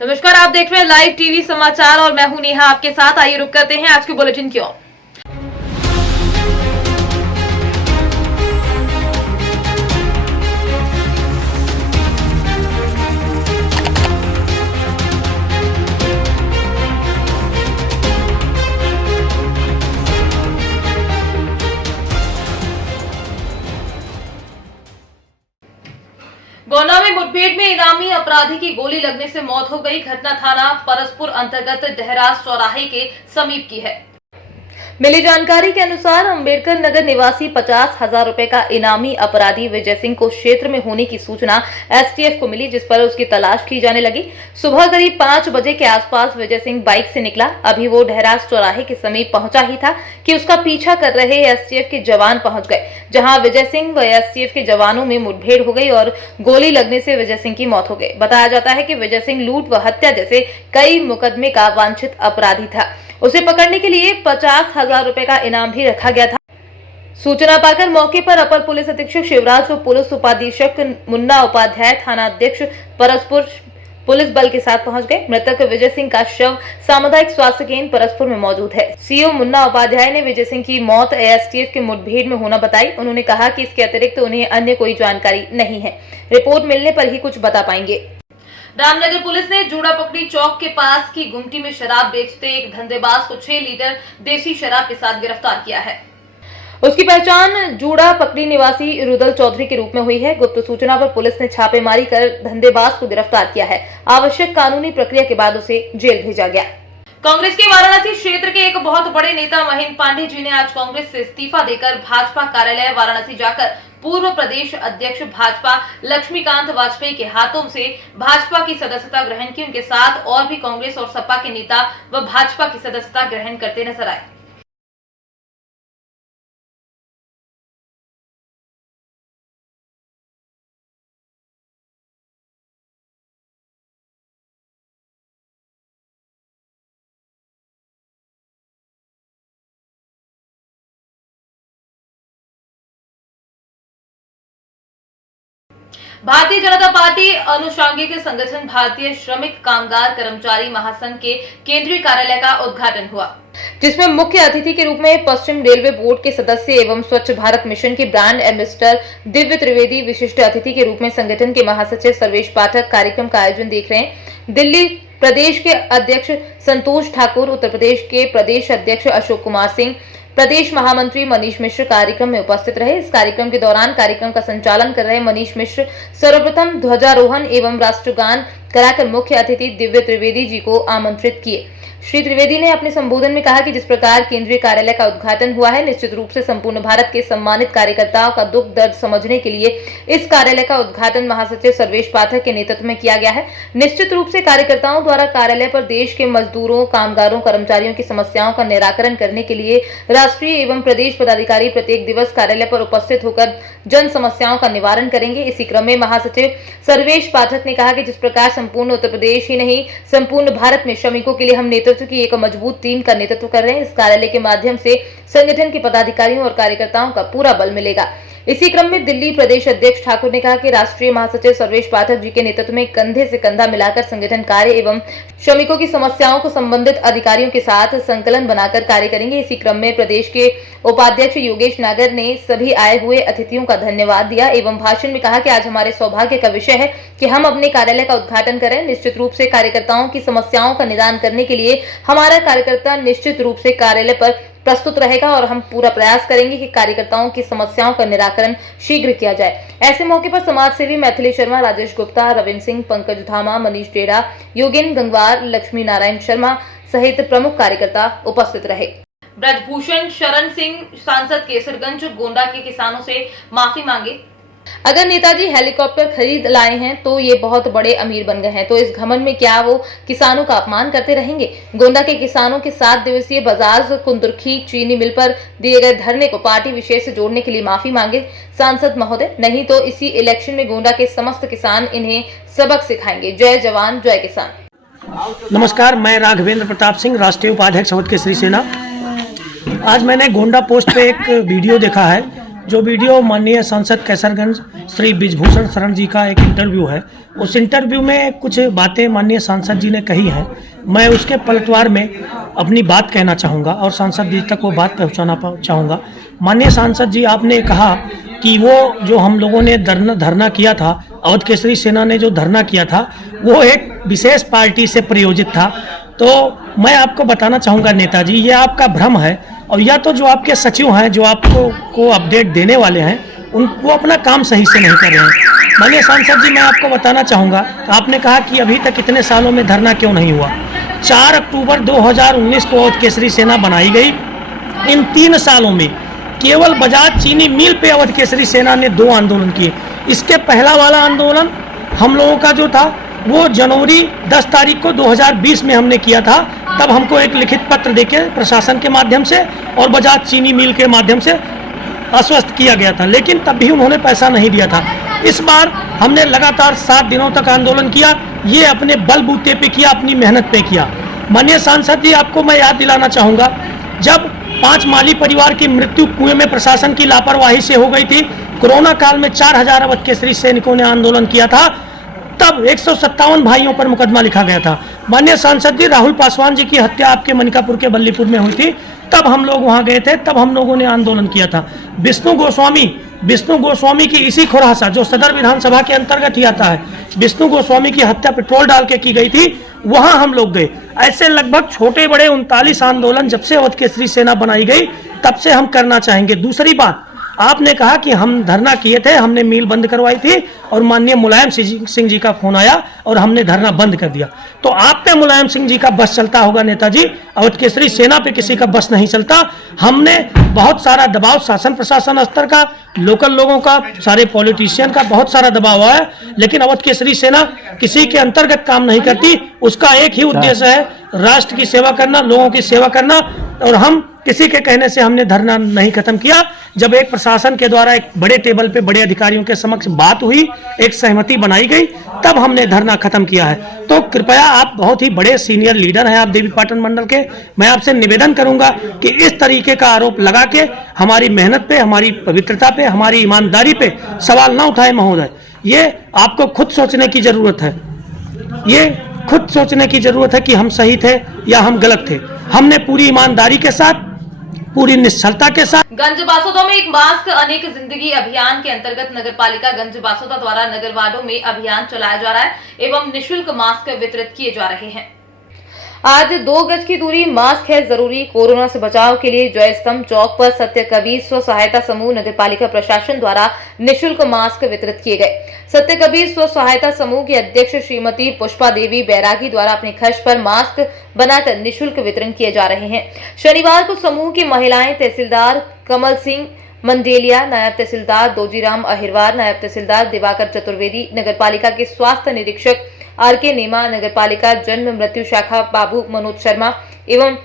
नमस्कार, आप देख रहे हैं लाइव टीवी समाचार और मैं हूं नेहा आपके साथ। आइए रुक करते हैं आज के बुलेटिन की ओर। गोंडा में मुठभेड़ में इनामी अपराधी की गोली लगने से मौत हो गई। घटना थाना परसपुर अंतर्गत डहरास चौराहे के समीप की है। मिली जानकारी के अनुसार अंबेडकर नगर निवासी 50,000 रुपए का इनामी अपराधी विजय सिंह को क्षेत्र में होने की सूचना एसटीएफ को मिली, जिस पर उसकी तलाश की जाने लगी। सुबह करीब 5 बजे के आसपास विजय सिंह बाइक से निकला। अभी वो डहरास चौराहे के समीप पहुंचा ही था कि उसका पीछा कर रहे एसटीएफ के जवान पहुंच गए, जहां विजय सिंह व एसटीएफ के जवानों में मुठभेड़ हो गई और गोली लगने से विजय सिंह की मौत हो गई। बताया जाता है कि विजय सिंह लूट व हत्या जैसे कई मुकदमे का वांछित अपराधी था। उसे पकड़ने के लिए 50,000 रुपए का इनाम भी रखा गया था। सूचना पाकर मौके पर अपर पुलिस अधीक्षक शिवराज व पुलिस उपाधीक्षक मुन्ना उपाध्याय थाना अध्यक्ष परसपुर पुलिस बल के साथ पहुंच गए। मृतक विजय सिंह का शव सामुदायिक स्वास्थ्य केंद्र परसपुर में मौजूद है। सीओ मुन्ना उपाध्याय ने विजय सिंह की मौत एसटीएफ के मुठभेड़ में होना बताई। उन्होंने कहा कि इसके अतिरिक्त उन्हें अन्य कोई जानकारी नहीं है। रिपोर्ट मिलने पर ही कुछ बता पाएंगे। रामनगर पुलिस ने जूड़ा पकड़ी चौक के पास की गुमटी में शराब बेचते एक धंधेबाज को 6 लीटर देसी शराब के साथ गिरफ्तार किया है। उसकी पहचान जूड़ा पकड़ी निवासी रुदल चौधरी के रूप में हुई है। गुप्त सूचना पर पुलिस ने छापेमारी कर धंधेबाज को गिरफ्तार किया है। आवश्यक कानूनी प्रक्रिया के बाद उसे जेल भेजा गया। कांग्रेस के वाराणसी क्षेत्र के एक बहुत बड़े नेता महेंद्र पांडे जी ने आज कांग्रेस से इस्तीफा देकर भाजपा कार्यालय वाराणसी जाकर पूर्व प्रदेश अध्यक्ष भाजपा लक्ष्मीकांत वाजपेयी के हाथों से भाजपा की सदस्यता ग्रहण की। उनके साथ और भी कांग्रेस और सपा के नेता व भाजपा की सदस्यता ग्रहण करते नजर आए। भारतीय जनता पार्टी अनुषांगिक संगठन भारतीय श्रमिक कामगार कर्मचारी महासंघ के केंद्रीय कार्यालय का उद्घाटन हुआ, जिसमें मुख्य अतिथि के रूप में पश्चिम रेलवे बोर्ड के सदस्य एवं स्वच्छ भारत मिशन के ब्रांड एम्बेसडर दिव्य त्रिवेदी विशिष्ट अतिथि के रूप में संगठन के महासचिव सर्वेश पाठक कार्यक्रम का आयोजन देख रहे हैं। दिल्ली प्रदेश के अध्यक्ष संतोष ठाकुर, उत्तर प्रदेश के प्रदेश अध्यक्ष अशोक कुमार सिंह, प्रदेश महामंत्री मनीष मिश्र कार्यक्रम में उपस्थित रहे। इस कार्यक्रम के दौरान कार्यक्रम का संचालन कर रहे मनीष मिश्र सर्वप्रथम ध्वजारोहण एवं राष्ट्रगान कराकर मुख्य अतिथि दिव्य त्रिवेदी जी को आमंत्रित किए। श्री त्रिवेदी ने अपने संबोधन में कहा कि जिस प्रकार केंद्रीय कार्यालय का उद्घाटन हुआ है, निश्चित रूप से संपूर्ण भारत के सम्मानित कार्यकर्ताओं का दुख दर्द समझने के लिए इस कार्यालय का उद्घाटन महासचिव सर्वेश पाठक के नेतृत्व में किया गया है। निश्चित रूप से कार्यकर्ताओं द्वारा कार्यालय पर देश के मजदूरों, कामगारों, कर्मचारियों की समस्याओं का निराकरण करने के लिए राष्ट्रीय एवं प्रदेश पदाधिकारी प्रत्येक दिवस कार्यालय पर उपस्थित होकर जन समस्याओं का निवारण करेंगे। इसी क्रम में महासचिव सर्वेश पाठक ने कहा कि जिस प्रकार संपूर्ण उत्तर प्रदेश ही नहीं संपूर्ण भारत में श्रमिकों के लिए हम नेतृत्व की एक मजबूत टीम का नेतृत्व कर रहे हैं, इस कार्यालय के माध्यम से संगठन के पदाधिकारियों और कार्यकर्ताओं का पूरा बल मिलेगा। इसी क्रम में दिल्ली प्रदेश अध्यक्ष ठाकुर ने कहा कि राष्ट्रीय महासचिव सर्वेश पाठक जी के नेतृत्व में कंधे से कंधा मिलाकर संगठन कार्य एवं श्रमिकों की समस्याओं को संबंधित अधिकारियों के साथ संकलन बनाकर कार्य करेंगे। इसी क्रम में प्रदेश के उपाध्यक्ष योगेश नागर ने सभी आए हुए अतिथियों का धन्यवाद दिया एवं भाषण में कहा कि आज हमारे सौभाग्य का विषय है कि हम अपने कार्यालय का उद्घाटन करें। निश्चित रूप से कार्यकर्ताओं की समस्याओं का निदान करने के लिए हमारा कार्यकर्ता निश्चित रूप से कार्यालय पर प्रस्तुत रहेगा और हम पूरा प्रयास करेंगे कि कार्यकर्ताओं की समस्याओं का निराकरण शीघ्र किया जाए। ऐसे मौके पर समाज सेवी मैथिली शर्मा, राजेश गुप्ता, रविंद्र सिंह, पंकज धामा, मनीष डेरा, योगेंद्र गंगवार, लक्ष्मी नारायण शर्मा सहित प्रमुख कार्यकर्ता उपस्थित रहे। ब्रजभूषण शरण सिंह सांसद केसरगंज गोंडा के किसानों से माफी मांगे। अगर नेताजी हेलीकॉप्टर खरीद लाए हैं तो ये बहुत बड़े अमीर बन गए हैं, तो इस घमंड में क्या वो किसानों का अपमान करते रहेंगे? गोंडा के किसानों के 7 दिवसीय बाजार कुंदुरखी चीनी मिल पर दिए गए धरने को पार्टी विशेष से जोड़ने के लिए माफी मांगे सांसद महोदय, नहीं तो इसी इलेक्शन में गोंडा के समस्त किसान इन्हें सबक सिखाएंगे। जय जवान जय किसान। नमस्कार, मैं राघवेंद्र प्रताप सिंह, राष्ट्रीय उपाध्यक्ष अवध केसरी सेना। आज मैंने गोंडा पोस्ट पे एक वीडियो देखा है जो वीडियो माननीय सांसद कैसरगंज श्री ब्रिजभूषण शरण जी का एक इंटरव्यू है, उस इंटरव्यू में कुछ बातें माननीय सांसद जी ने कही हैं। मैं उसके पलटवार में अपनी बात कहना चाहूँगा और सांसद जी तक वो बात पहुँचाना चाहूँगा। माननीय सांसद जी, आपने कहा कि वो जो हम लोगों ने धरना किया था, अवध केसरी सेना ने जो धरना किया था, वो एक विशेष पार्टी से प्रायोजित था। तो मैं आपको बताना चाहूँगा नेताजी, ये आपका भ्रम है, और या तो जो आपके सचिव हैं, जो आपको अपडेट देने वाले हैं, उनको अपना काम सही से नहीं कर रहे हैं। माननीय सांसद जी, मैं आपको बताना चाहूँगा, आपने कहा कि अभी तक इतने सालों में धरना क्यों नहीं हुआ। 4 अक्टूबर 2019 को अवध केसरी सेना बनाई गई। इन 3 सालों में केवल बजाज चीनी मिल पे अवध केसरी सेना ने 2 आंदोलन किए। इसके पहला वाला आंदोलन हम लोगों का जो था वो जनवरी 10 तारीख को 2020 में हमने किया था। तब हमको एक लिखित पत्र देके प्रशासन के माध्यम से और बजाज चीनी मिल के माध्यम से आश्वस्त किया गया था, लेकिन तब भी उन्होंने पैसा नहीं दिया था। इस बार हमने लगातार 7 दिनों तक आंदोलन किया। ये अपने बलबूते पे किया, अपनी मेहनत पे किया। माननीय सांसद जी, आपको मैं याद दिलाना चाहूँगा, जब 5 माली परिवार की मृत्यु कुएं में प्रशासन की लापरवाही से हो गई थी, कोरोना काल में 4000 अवध केसरी सैनिकों ने आंदोलन किया था, तब 157 भाइयों पर मुकदमा लिखा गया था। माननीय सांसद जी, राहुल पासवान जी की हत्या आपके मनिकापुर के बल्लीपुर में हुई थी, तब हम लोग वहां गए थे, तब हम लोगों ने आंदोलन किया था। विष्णु गोस्वामी की इसी खुरासा, जो सदर विधानसभा के अंतर्गत ही आता है, विष्णु गोस्वामी की हत्या पेट्रोल डाल के की गई थी, वहां हम लोग गए। ऐसे लगभग छोटे बड़े 39 आंदोलन जब से अवध केसरी सेना बनाई गई तब से हम करना चाहेंगे। दूसरी बात, आपने कहा कि हम धरना किए थे, हमने मिल बंद करवाई थी और माननीय मुलायम सिंह जी का फोन आया और हमने धरना बंद कर दिया। तो आप पे मुलायम सिंह जी का बस चलता होगा नेताजी, अवध केसरी सेना पे किसी का बस नहीं चलता। हमने बहुत सारा दबाव शासन प्रशासन स्तर का, लोकल लोगों का, सारे पॉलिटिशियन का बहुत सारा दबाव आया, लेकिन अवध केसरी सेना किसी के अंतर्गत काम नहीं करती। उसका एक ही उद्देश्य है, राष्ट्र की सेवा करना, लोगों की सेवा करना। और हम किसी के कहने से हमने धरना नहीं खत्म किया। जब एक प्रशासन के द्वारा एक बड़े टेबल पे बड़े अधिकारियों के समक्ष बात हुई, एक सहमति बनाई गई, तब हमने धरना खत्म किया है। तो कृपया, आप बहुत ही बड़े सीनियर लीडर हैं, आप देवीपाटन मंडल के, मैं आपसे निवेदन करूंगा कि इस तरीके का आरोप लगा के हमारी मेहनत पे, हमारी पवित्रता पे, हमारी ईमानदारी पे सवाल न उठाए महोदय। ये आपको खुद सोचने की जरूरत है, ये खुद सोचने की जरूरत है कि हम सही थे या हम गलत थे। हमने पूरी ईमानदारी के साथ, पूरी निश्चलता के साथ। गंज बासोदा में एक मास्क अनेक जिंदगी अभियान के अंतर्गत नगरपालिका गंज बासोदा द्वारा नगर वार्डों में अभियान चलाया जा रहा है एवं निःशुल्क मास्क वितरित किए जा रहे हैं। आज 2 गज की दूरी, मास्क है जरूरी, कोरोना से बचाव के लिए जय स्तंभ चौक पर सत्य कबीर स्व सहायता समूह नगरपालिका प्रशासन द्वारा निःशुल्क मास्क वितरित किए गए। सत्य कबीर स्व सहायता समूह की अध्यक्ष श्रीमती पुष्पा देवी बैरागी द्वारा अपने खर्च पर मास्क बनाकर निःशुल्क वितरण किए जा रहे हैं। शनिवार को समूह की महिलाएं तहसीलदार कमल सिंह मंडेलिया, नायब तहसीलदार दोजीराम अहिरवार, नायब तहसीलदार दिवाकर चतुर्वेदी, नगरपालिका के स्वास्थ्य निरीक्षक आर.के. नेमा, नगरपालिका जन्म मृत्यु शाखा बाबू मनोज शर्मा एवं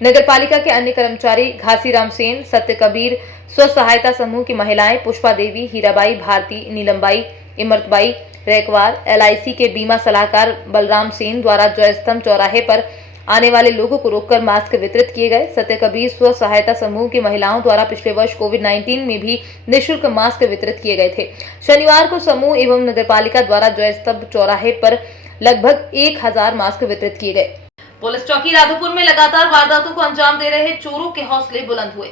नगरपालिका के अन्य कर्मचारी घासीराम सेन, सत्य कबीर स्व सहायता समूह की महिलाएं पुष्पा देवी, हीराबाई, भारती, नीलमबाई, इमरतबाई, रेकवार, LIC के बीमा सलाहकार बलराम सेन द्वारा जय स्तंभ चौराहे पर आने वाले लोगों को रोककर मास्क वितरित किए गए। सत्य कबीर स्व सहायता समूह की महिलाओं द्वारा पिछले वर्ष कोविड-19 में भी निःशुल्क मास्क वितरित किए गए थे। शनिवार को समूह एवं नगरपालिका द्वारा जय स्तंभ चौराहे पर लगभग 1000 मास्क वितरित किए गए। पुलिस चौकी राधोपुर में लगातार वारदातों को अंजाम दे रहे चोरों के हौसले बुलंद हुए।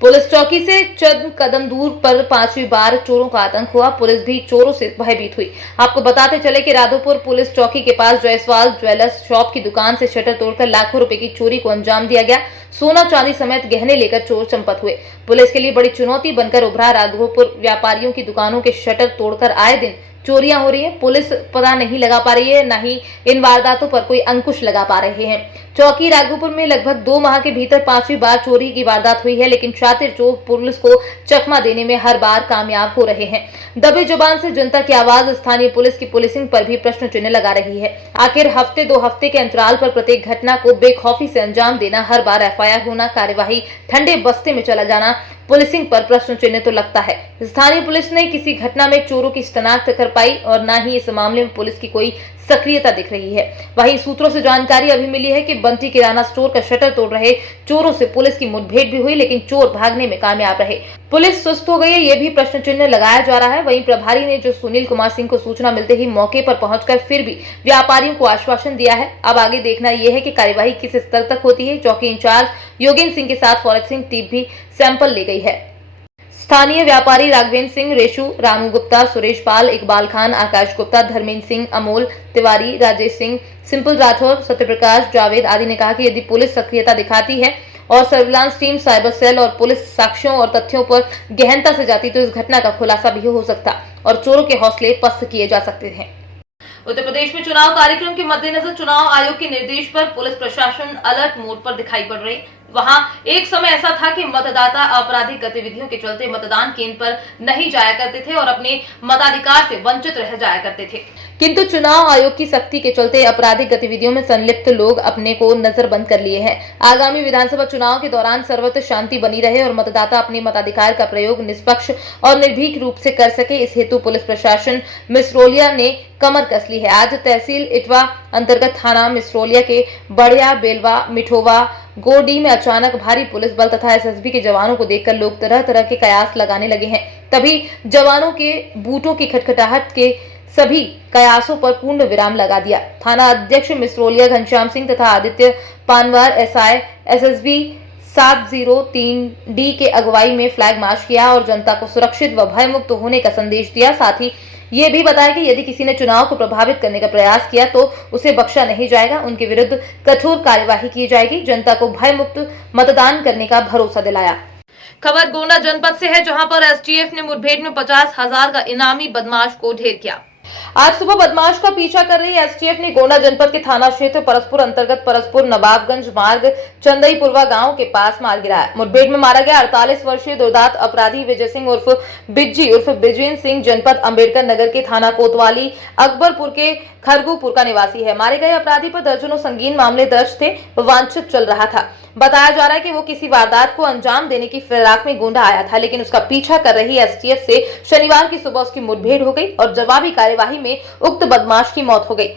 पुलिस चौकी से चंद कदम दूर पर 5वीं बार चोरों का आतंक हुआ। पुलिस भी चोरों से भयभीत हुई। आपको बताते चले कि राधोपुर पुलिस चौकी के पास जायसवाल ज्वेलर्स शॉप की दुकान से शटर तोड़कर लाखों रुपए की चोरी को अंजाम दिया गया। सोना चांदी समेत गहने लेकर चोर चंपत हुए। पुलिस के लिए बड़ी चुनौती बनकर उभरा राधोपुर व्यापारियों की दुकानों के शटर तोड़कर आए दिन चोरियां हो रही है। पुलिस पता नहीं लगा पा रही है, न ही इन वारदातों पर कोई अंकुश लगा पा रहे हैं। चौकी राघोपुर में लगभग 2 माह के भीतर 5वीं बार चोरी की वारदात हुई है, लेकिन शातिर चोर पुलिस को चकमा देने में हर बार कामयाब हो रहे हैं। दबे जुबान से जनता की आवाज स्थानीय पुलिस की पुलिसिंग पर भी प्रश्न चिन्ह लगा रही है। आखिर हफ्ते 2 हफ्ते के अंतराल पर प्रत्येक घटना को बेखौफी से अंजाम देना, हर बार FIR होना, कार्यवाही ठंडे बस्ते में चला जाना, पुलिसिंग पर प्रश्न चिन्ह तो लगता है। स्थानीय पुलिस ने किसी घटना में चोरों की शिनाख्त कर पाई और न ही इस मामले में पुलिस की कोई सक्रियता दिख रही है। वहीं सूत्रों से जानकारी अभी मिली है कि बंटी किराना स्टोर का शटर तोड़ रहे चोरों से पुलिस की मुठभेड़ भी हुई, लेकिन चोर भागने में कामयाब रहे। पुलिस सुस्त हो गई है, ये भी प्रश्न चिन्ह लगाया जा रहा है। वहीं प्रभारी ने जो सुनील कुमार सिंह को सूचना मिलते ही मौके पर पहुंचकर फिर भी व्यापारियों को आश्वासन दिया है। अब आगे देखना यह है कि कार्यवाही किस स्तर तक होती है। चौकी इंचार्ज योगेंद्र सिंह के साथ फॉरेंसिक टीम भी सैंपल ले गई है। स्थानीय व्यापारी राघवेंद्र सिंह, रेशु, रामू गुप्ता, सुरेश पाल, इकबाल खान, आकाश गुप्ता, धर्मेंद्र सिंह, अमोल तिवारी, राजेश सिंह, सिंपल राठौर, सत्यप्रकाश, जावेद आदि ने कहा कि यदि पुलिस सक्रियता दिखाती है और सर्विलांस टीम, साइबर सेल और पुलिस साक्ष्यों और तथ्यों पर गहनता से जाती तो इस घटना का खुलासा भी हो सकता और चोरों के हौसले पस्त किए जा सकते हैं। उत्तर प्रदेश में चुनाव कार्यक्रम के मद्देनजर चुनाव आयोग के निर्देश पर पुलिस प्रशासन अलर्ट मोड पर दिखाई पड़ रही। वहां एक समय ऐसा था कि मतदाता आपराधिक गतिविधियों के चलते मतदान केंद्र पर नहीं जाया करते थे और अपने मताधिकार से वंचित रह जाया करते थे, किंतु चुनाव आयोग की सख्ती के चलते आपराधिक गतिविधियों में संलिप्त लोग अपने को नजरबंद कर लिए हैं। आगामी विधानसभा चुनाव के दौरान सर्वत्र शांति बनी रहे और मतदाता अपने मताधिकार का प्रयोग निष्पक्ष और निर्भीक रूप से कर सके, इस हेतु पुलिस प्रशासन मिसरोलिया ने कमर कस ली है। आज तहसील इटवा अंतर्गत थाना मिसरोलिया के बढ़िया, बेलवा, मिठोवा, गोडी में अचानक भारी पुलिस बल तथा एसएसबी के जवानों को देखकर लोग तरह तरह के कयास लगाने लगे हैं। तभी जवानों के बूटों की खटखटाहट के सभी कयासों पर पूर्ण विराम लगा दिया। थाना अध्यक्ष मिसरोलिया घनश्याम सिंह तथा आदित्य पानवार एसआई एसएसबी 703D के अगुवाई में फ्लैग मार्च किया और जनता को सुरक्षित व भयमुक्त होने का संदेश दिया। साथ ही ये भी बताया कि यदि किसी ने चुनाव को प्रभावित करने का प्रयास किया तो उसे बख्शा नहीं जाएगा, उनके विरुद्ध कठोर कार्यवाही की जाएगी। जनता को भयमुक्त मतदान करने का भरोसा दिलाया। खबर गोंडा जनपद से है, जहां पर एसटीएफ ने मुठभेड़ में 50,000 का इनामी बदमाश को ढेर किया। आज सुबह बदमाश का पीछा कर रही एसटीएफ ने गोंडा जनपद के थाना क्षेत्र परसपुर अंतर्गत परसपुर नवाबगंज मार्ग चंदईपुरवा गांव के पास मार गिराया। मुठभेड़ में मारा गया 48 वर्षीय दुर्दांत अपराधी विजय सिंह उर्फ बिज्जी उर्फ बिजेंद्र सिंह जनपद अंबेडकर नगर के थाना कोतवाली अकबरपुर के खरगूपुर का निवासी है। मारे गए अपराधी पर दर्जनों संगीन मामले दर्ज थे, वांछित चल रहा था। बताया जा रहा है कि वो किसी वारदात को अंजाम देने की फिराक में गोंडा आया था, लेकिन उसका पीछा कर रही एसटीएफ से शनिवार की सुबह उसकी मुठभेड़ हो गई और जवाबी कार्यवाही में उक्त बदमाश की मौत हो गई।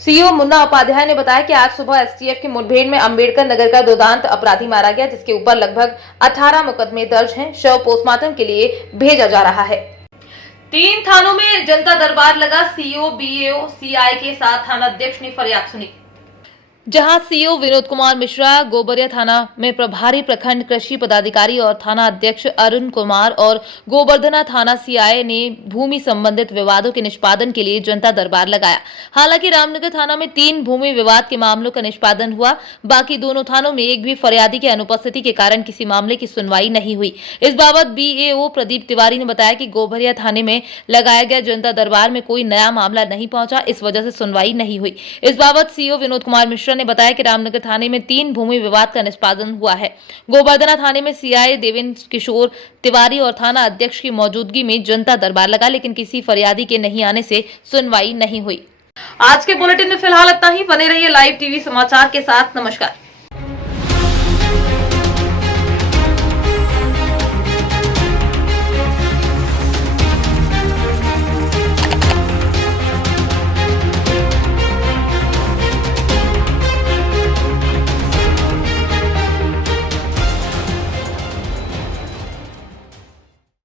सीओ मुन्ना उपाध्याय ने बताया कि आज सुबह एसटीएफ की मुठभेड़ में अंबेडकर नगर का दुर्दांत अपराधी मारा गया, जिसके ऊपर लगभग 18 मुकदमे दर्ज हैं। शव पोस्टमार्टम के लिए भेजा जा रहा है। 3 थानों में जनता दरबार लगा। सीओ, बीएओ, सीआई के साथ थाना अध्यक्ष ने फरियाद सुनी, जहां सीओ विनोद कुमार मिश्रा, गोबरिया थाना में प्रभारी प्रखंड कृषि पदाधिकारी और थाना अध्यक्ष अरुण कुमार और गोवर्धना थाना सीआई ने भूमि संबंधित विवादों के निष्पादन के लिए जनता दरबार लगाया। हालांकि रामनगर थाना में 3 भूमि विवाद के मामलों का निष्पादन हुआ, बाकी दोनों थानों में एक भी फरियादी की अनुपस्थिति के कारण किसी मामले की सुनवाई नहीं हुई। इस बाबत बीएओ प्रदीप तिवारी ने बताया कि गोबरिया थाने में लगाया गया जनता दरबार में कोई नया मामला नहीं पहुंचा, इस वजह से सुनवाई नहीं हुई। इस बाबत सीओ विनोद कुमार मिश्रा ने बताया कि रामनगर थाने में 3 भूमि विवाद का निष्पादन हुआ है। गोवर्धना थाने में सीआई देवेंद्र किशोर तिवारी और थाना अध्यक्ष की मौजूदगी में जनता दरबार लगा, लेकिन किसी फरियादी के नहीं आने से सुनवाई नहीं हुई। आज के बुलेटिन में फिलहाल इतना ही। बने रहिए लाइव टीवी समाचार के साथ। नमस्कार।